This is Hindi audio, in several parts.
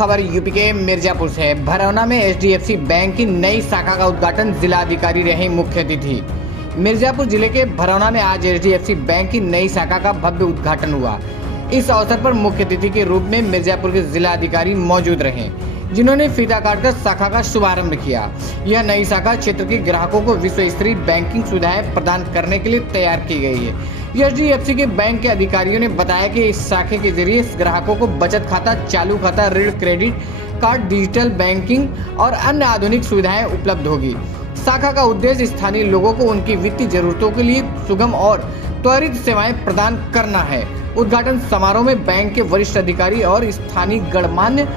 खबर यूपी के मिर्जापुर से है। भरौना में एचडीएफसी बैंक की नई शाखा का उद्घाटन जिलाधिकारी रहे मुख्य अतिथि। मिर्जापुर जिले के भरौना में आज एचडीएफसी बैंक की नई शाखा का भव्य उद्घाटन हुआ। इस अवसर पर मुख्य अतिथि के रूप में मिर्जापुर के जिलाधिकारी मौजूद रहे, जिन्होंने फीता काटकर शाखा का शुभारंभ किया। यह नई शाखा क्षेत्र के ग्राहकों को विश्व स्तरीय बैंकिंग सुविधाएं प्रदान करने के लिए तैयार की गई है। एचडीएफसी के बैंक के अधिकारियों ने बताया कि इस शाखे के जरिए ग्राहकों को बचत खाता, चालू खाता, ऋण, क्रेडिट कार्ड, डिजिटल बैंकिंग और अन्य आधुनिक सुविधाएं उपलब्ध होगी। शाखा का उद्देश्य स्थानीय लोगों को उनकी वित्तीय जरूरतों के लिए सुगम और त्वरित सेवाएं प्रदान करना है। उद्घाटन समारोह में बैंक के वरिष्ठ अधिकारी और स्थानीय गणमान्य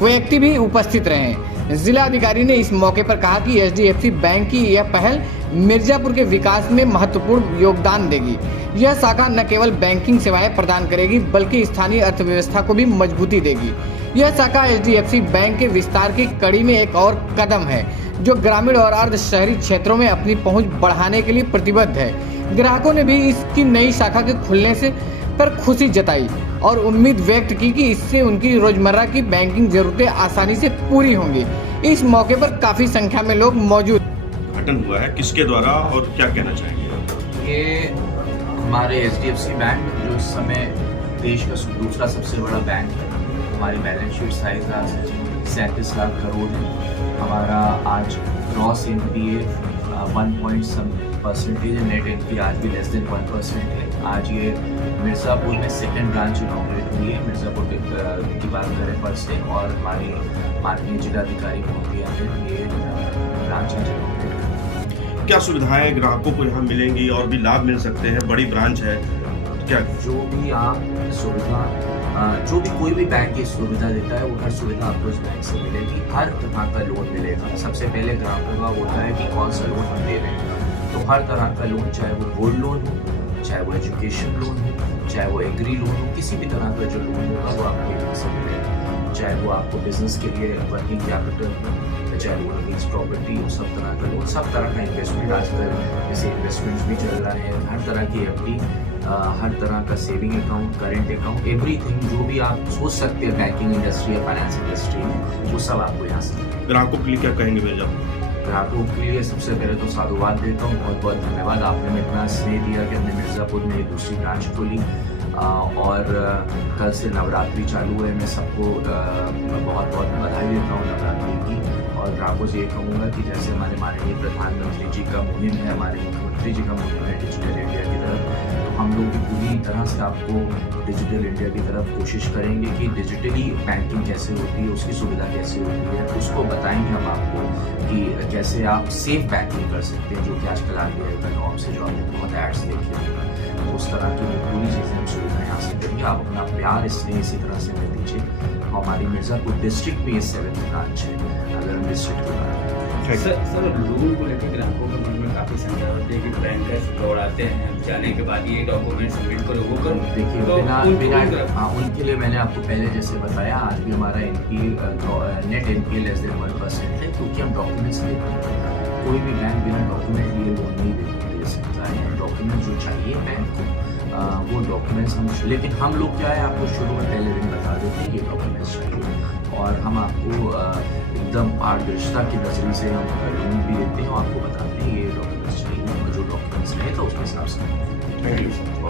व्यक्ति भी उपस्थित रहे। जिलाधिकारी ने इस मौके पर कहा कि एचडीएफसी बैंक की यह पहल मिर्जापुर के विकास में महत्वपूर्ण योगदान देगी। यह शाखा न केवल बैंकिंग सेवाएं प्रदान करेगी बल्कि स्थानीय अर्थव्यवस्था को भी मजबूती देगी। यह शाखा एचडीएफसी बैंक के विस्तार की कड़ी में एक और कदम है, जो ग्रामीण और अर्ध शहरी क्षेत्रों में अपनी पहुंच बढ़ाने के लिए प्रतिबद्ध है। ग्राहकों ने भी इसकी नई शाखा के खुलने से पर खुशी जताई और उम्मीद व्यक्त की कि इससे उनकी रोजमर्रा की बैंकिंग जरूरतें आसानी से पूरी होंगी। इस मौके पर काफी संख्या में लोग मौजूद। उद्घाटन हुआ है, किसके द्वारा और क्या कहना चाहेंगे? ये हमारे एचडीएफसी बैंक जो इस समय देश का दूसरा सबसे बड़ा बैंक है। हमारी बैलेंस शीट साइज आज 37 लाख करोड़ है। हमारा आज ग्रॉस एनपीए 1% है, नेट एनपीए आज भी लेस देन 1% है। आज ये मिर्ज़ापुर में सेकंड ब्रांच इनॉग्रेट हुई है। मिर्ज़ापुर की बात करें फर्स्ट डे, और हमारी माननीय जिलाधिकारी महोदया ने ये ब्रांच आज इनॉग्रेट की। क्या सुविधाएं ग्राहकों को यहाँ मिलेंगी और भी लाभ मिल सकते हैं? बड़ी ब्रांच है क्या? जो भी आप सुविधा, जो भी कोई भी बैंक की सुविधा देता है, वो हर सुविधा आपको इस बैंक से मिलेगी। हर तरह का लोन मिलेगा। सबसे पहले ग्राहकों का होता है कि कौन सा लोन हम दे रहे हैं, तो हर तरह का लोन, चाहे वो गोल्ड लोन हो, चाहे वो एजुकेशन लोन हो, चाहे वो एग्री लोन हो, किसी भी तरह का जो लोन होगा वो आपको यहाँ से मिलेगा। चाहे वो आपको बिजनेस के लिए वर्किंग कैपिटल हो, चाहे वो लीज प्रॉपर्टी हो, सब तरह का लोन, सब तरह का इन्वेस्टमेंट। आजकल जैसे इन्वेस्टमेंट्स भी चल रहे हैं, हर तरह की एफडी, हर तरह का saving account, current account, everything जो भी आप सोच सकते हैं बैंकिंग इंडस्ट्री या फाइनेंस इंडस्ट्री में, वो सब आपको यहाँ से। ग्राहकों के लिए क्या कहेंगे भैया? ग्राहकों के लिए सबसे पहले तो साधुवाद देता हूँ, बहुत बहुत धन्यवाद। आपने इतना स्नेह दिया कि हमने मिर्ज़ापुर में एक दूसरी ब्रांच खोली, और कल से नवरात्रि चालू है। मैं सबको बहुत बहुत बधाई देता हूँ नवरात्रि की, और ग्राहकों से ये कहूँगा कि जैसे हमारे माननीय प्रधानमंत्री जी का मुहिम है, हमारे मुख्यमंत्री जी का मुहिम है डिजिटल इंडिया की तरफ, तो हम लोग भी पूरी तरह से आपको डिजिटल इंडिया की तरफ कोशिश करेंगे कि डिजिटली बैंकिंग कैसे होती है, उसकी सुविधा कैसे होती है, उसको बताएंगे हम आपको कि कैसे आप सेफ बैंकिंग कर सकते हैं, जो कि आजकल RBI का नॉर्म से जो आपने बहुत एड्स देखे हैं, उस तरह की पूरी चीज़ें हम सुविधाएँ यहाँ से करेंगे। आप अपना प्यार इसमें इसी तरह से हमें दीजिए। हमारी मिर्ज़ापुर डिस्ट्रिक्ट में ये 7th ब्रांच है, अगर हम डिस्ट्रिक्ट की बात करें। सर लोन को लेकर ग्राहकों के मन में काफ़ी शंका होती है कि बैंकर्स दौड़ाते हैं, जाने के बाद ये डॉक्यूमेंट सबमिट करो, वो करो। देखिए, बिना उनके लिए मैंने आपको पहले जैसे बताया, आज भी हमारा नेट एनपीए लेस देन 1% है, क्योंकि हम डॉक्यूमेंट्स लेते हैं। कोई भी बैंक बिना डॉक्यूमेंट लिए लोन नहीं दे सकता है। डॉक्यूमेंट जो चाहिए बैंक को, वो डॉक्यूमेंट्स हम, लेकिन हम लोग क्या है, आपको शुरू में पहले दिन बता देते हैं ये डॉक्यूमेंट्स चाहिए, और हम आपको एकदम पारदर्शिता की नजरिए से हम लोन भी देते हैं और आपको बताते हैं ये डॉक्यूमेंट्स चाहिए, जो डॉक्यूमेंट्स रहेगा उसके हिसाब से। Thank you.